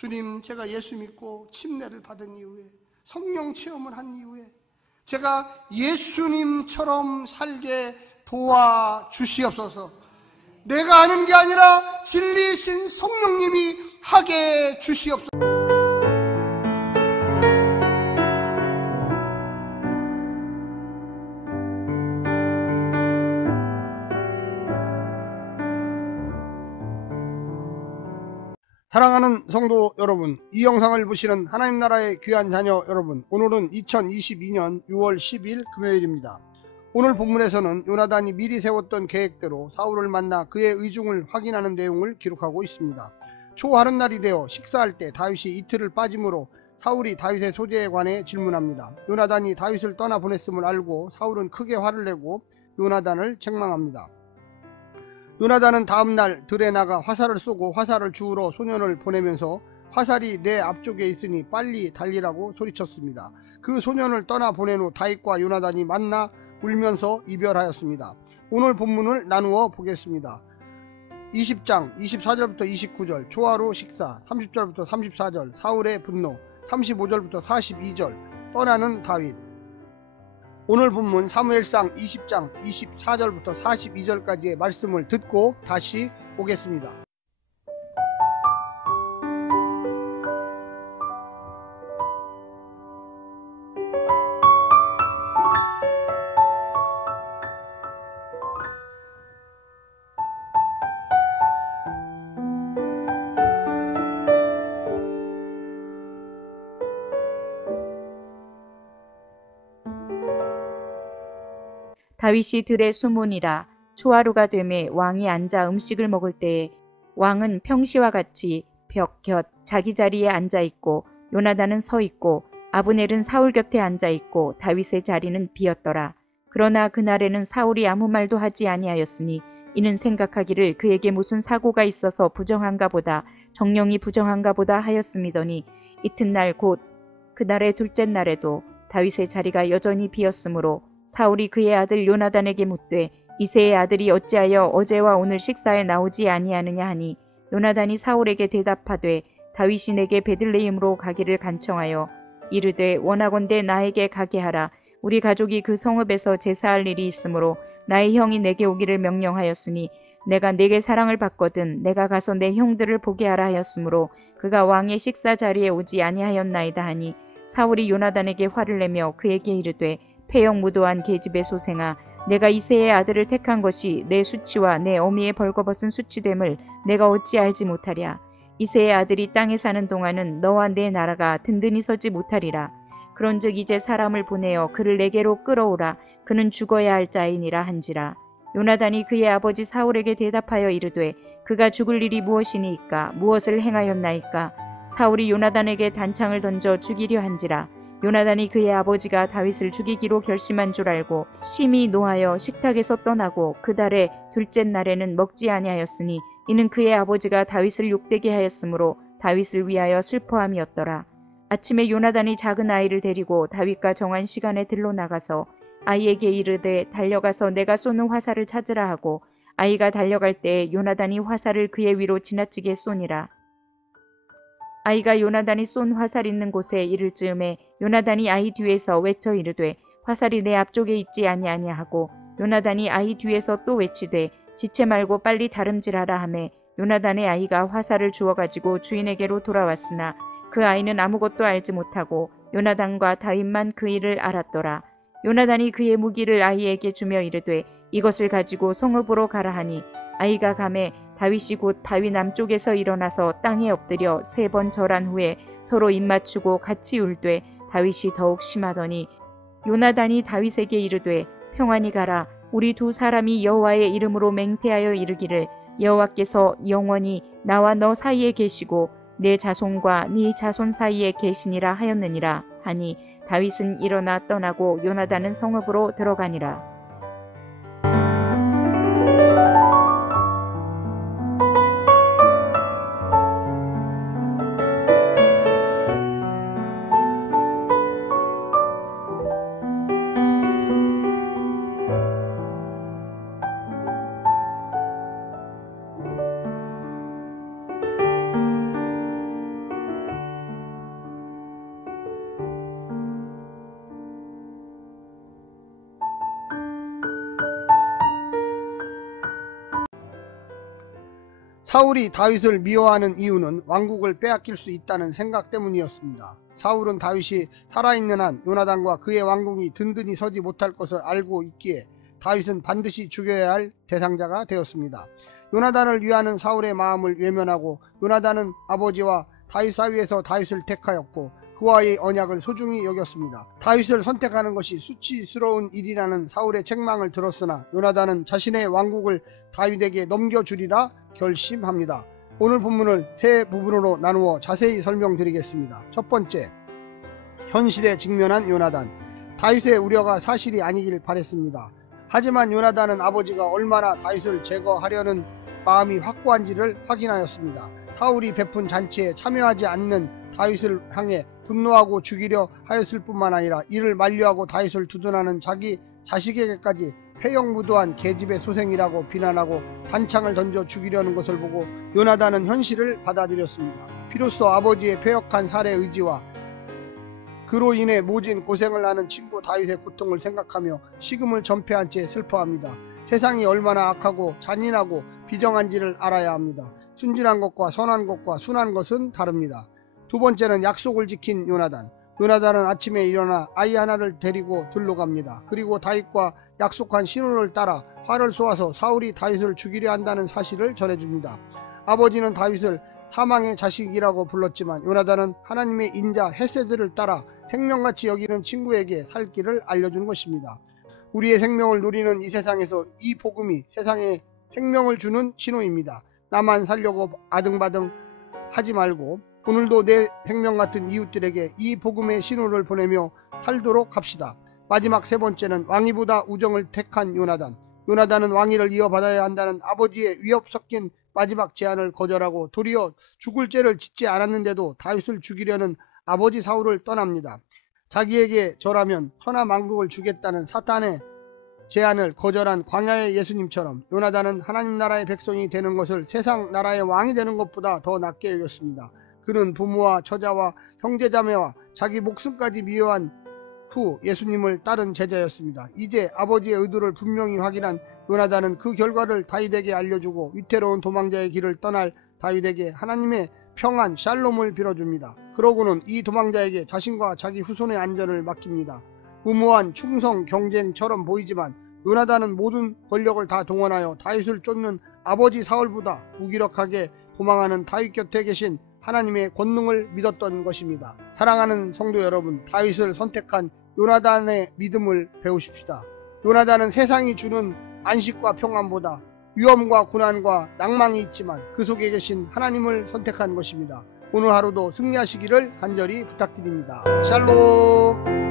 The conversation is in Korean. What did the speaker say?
주님, 제가 예수 믿고 침례를 받은 이후에, 성령 체험을 한 이후에 제가 예수님처럼 살게 도와주시옵소서. 내가 하는 게 아니라 진리이신 성령님이 하게 주시옵소서. 사랑하는 성도 여러분, 이 영상을 보시는 하나님 나라의 귀한 자녀 여러분, 오늘은 2022년 6월 10일 금요일입니다. 오늘 본문에서는 요나단이 미리 세웠던 계획대로 사울을 만나 그의 의중을 확인하는 내용을 기록하고 있습니다. 초하룻날이 되어 식사할 때 다윗이 이틀을 빠짐으로 사울이 다윗의 소재에 관해 질문합니다. 요나단이 다윗을 떠나보냈음을 알고 사울은 크게 화를 내고 요나단을 책망합니다. 요나단은 다음날 들에 나가 화살을 쏘고 화살을 주우러 소년을 보내면서 화살이 내 앞쪽에 있으니 빨리 달리라고 소리쳤습니다. 그 소년을 떠나보낸 후 다윗과 요나단이 만나 울면서 이별하였습니다. 오늘 본문을 나누어 보겠습니다. 20장 24절부터 29절 초하루 식사, 30절부터 34절 사울의 분노, 35절부터 42절 떠나는 다윗. 오늘 본문 사무엘상 20장 24절부터 42절까지의 말씀을 듣고 다시 오겠습니다. 다윗이 들에 숨으니라. 초하루가 되매 왕이 앉아 음식을 먹을 때에 왕은 평시와 같이 벽 곁 자기 자리에 앉아 있고 요나단은 서 있고 아브넬은 사울 곁에 앉아 있고 다윗의 자리는 비었더라. 그러나 그날에는 사울이 아무 말도 하지 아니하였으니 이는 생각하기를 그에게 무슨 사고가 있어서 부정한가 보다, 정령이 부정한가 보다 하였음이더니 이튿날 곧 그날의 둘째 날에도 다윗의 자리가 여전히 비었으므로 사울이 그의 아들 요나단에게 묻되 이새의 아들이 어찌하여 어제와 오늘 식사에 나오지 아니하느냐 하니 요나단이 사울에게 대답하되 다윗이 내게 베들레헴으로 가기를 간청하여 이르되 원하건대 나에게 가게 하라. 우리 가족이 그 성읍에서 제사할 일이 있으므로 나의 형이 내게 오기를 명령하였으니 내가 내게 사랑을 받거든 내가 가서 내 형들을 보게 하라 하였으므로 그가 왕의 식사 자리에 오지 아니하였나이다 하니 사울이 요나단에게 화를 내며 그에게 이르되 폐역무도한 계집의 소생아, 내가 이새의 아들을 택한 것이 내 수치와 내 어미의 벌거벗은 수치됨을 내가 어찌 알지 못하랴. 이새의 아들이 땅에 사는 동안은 너와 내 나라가 든든히 서지 못하리라. 그런즉 이제 사람을 보내어 그를 내게로 끌어오라. 그는 죽어야 할 자이니라 한지라. 요나단이 그의 아버지 사울에게 대답하여 이르되 그가 죽을 일이 무엇이니이까? 무엇을 행하였나이까? 사울이 요나단에게 단창을 던져 죽이려 한지라. 요나단이 그의 아버지가 다윗을 죽이기로 결심한 줄 알고 심히 노하여 식탁에서 떠나고 그 달의 둘째 날에는 먹지 아니하였으니 이는 그의 아버지가 다윗을 욕되게 하였으므로 다윗을 위하여 슬퍼함이었더라. 아침에 요나단이 작은 아이를 데리고 다윗과 정한 시간에 들로 나가서 아이에게 이르되 달려가서 내가 쏘는 화살을 찾으라 하고 아이가 달려갈 때에 요나단이 화살을 그의 위로 지나치게 쏘니라. 아이가 요나단이 쏜 화살 있는 곳에 이를 즈음에 요나단이 아이 뒤에서 외쳐 이르되 화살이 내 앞쪽에 있지 아니하냐 하고 요나단이 아이 뒤에서 또 외치되 지체 말고 빨리 다름질하라 하매 요나단의 아이가 화살을 주워가지고 주인에게로 돌아왔으나 그 아이는 아무것도 알지 못하고 요나단과 다윗만 그 일을 알았더라. 요나단이 그의 무기를 아이에게 주며 이르되 이것을 가지고 성읍으로 가라 하니 아이가 가매 다윗이 곧 바위 남쪽에서 일어나서 땅에 엎드려 3번 절한 후에 서로 입맞추고 같이 울되 다윗이 더욱 심하더니 요나단이 다윗에게 이르되 평안히 가라. 우리 두 사람이 여호와의 이름으로 맹태하여 이르기를 여호와께서 영원히 나와 너 사이에 계시고 내 자손과 네 자손 사이에 계시니라 하였느니라 하니 다윗은 일어나 떠나고 요나단은 성읍으로 들어가니라. 사울이 다윗을 미워하는 이유는 왕국을 빼앗길 수 있다는 생각 때문이었습니다. 사울은 다윗이 살아있는 한 요나단과 그의 왕국이 든든히 서지 못할 것을 알고 있기에 다윗은 반드시 죽여야 할 대상자가 되었습니다. 요나단을 위하는 사울의 마음을 외면하고 요나단은 아버지와 다윗 사이에서 다윗을 택하였고 그와의 언약을 소중히 여겼습니다. 다윗을 선택하는 것이 수치스러운 일이라는 사울의 책망을 들었으나 요나단은 자신의 왕국을 다윗에게 넘겨주리라 결심합니다. 오늘 본문을 세 부분으로 나누어 자세히 설명드리겠습니다. 첫 번째, 현실에 직면한 요나단. 다윗의 우려가 사실이 아니길 바랬습니다. 하지만 요나단은 아버지가 얼마나 다윗을 제거하려는 마음이 확고한지를 확인하였습니다. 사울이 베푼 잔치에 참여하지 않는 다윗을 향해 분노하고 죽이려 하였을 뿐만 아니라 이를 만류하고 다윗을 두둔하는 자기 자식에게까지 패역무도한 계집의 소생이라고 비난하고 단창을 던져 죽이려는 것을 보고 요나단은 현실을 받아들였습니다. 비로소 아버지의 패역한 살해 의지와 그로 인해 모진 고생을 하는 친구 다윗의 고통을 생각하며 식음을 전폐한 채 슬퍼합니다. 세상이 얼마나 악하고 잔인하고 비정한지를 알아야 합니다. 순진한 것과 선한 것과 순한 것은 다릅니다. 두 번째는 약속을 지킨 요나단. 요나단은 아침에 일어나 아이 하나를 데리고 들로 갑니다. 그리고 다윗과 약속한 신호를 따라 활을 쏘아서 사울이 다윗을 죽이려 한다는 사실을 전해줍니다. 아버지는 다윗을 사망의 자식이라고 불렀지만 요나단은 하나님의 인자 헤세드를 따라 생명같이 여기는 친구에게 살 길을 알려준 것입니다. 우리의 생명을 누리는 이 세상에서 이 복음이 세상에 생명을 주는 신호입니다. 나만 살려고 아등바등 하지 말고 오늘도 내 생명 같은 이웃들에게 이 복음의 신호를 보내며 살도록 합시다. 마지막 세 번째는 왕위보다 우정을 택한 요나단. 요나단은 왕위를 이어받아야 한다는 아버지의 위협 섞인 마지막 제안을 거절하고 도리어 죽을 죄를 짓지 않았는데도 다윗을 죽이려는 아버지 사울을 떠납니다. 자기에게 절하면 천하만국을 주겠다는 사탄의 제안을 거절한 광야의 예수님처럼 요나단은 하나님 나라의 백성이 되는 것을 세상 나라의 왕이 되는 것보다 더 낫게 여겼습니다. 그는 부모와 처자와 형제자매와 자기 목숨까지 미워한 후 예수님을 따른 제자였습니다. 이제 아버지의 의도를 분명히 확인한 요나단은 그 결과를 다윗에게 알려주고 위태로운 도망자의 길을 떠날 다윗에게 하나님의 평안 샬롬을 빌어줍니다. 그러고는 이 도망자에게 자신과 자기 후손의 안전을 맡깁니다. 무모한 충성 경쟁처럼 보이지만 요나단은 모든 권력을 다 동원하여 다윗을 쫓는 아버지 사울보다 무기력하게 도망하는 다윗 곁에 계신 하나님의 권능을 믿었던 것입니다. 사랑하는 성도 여러분, 다윗을 선택한 요나단의 믿음을 배우십시다. 요나단은 세상이 주는 안식과 평안보다 위험과 고난과 낭망이 있지만 그 속에 계신 하나님을 선택한 것입니다. 오늘 하루도 승리하시기를 간절히 부탁드립니다. 샬롬.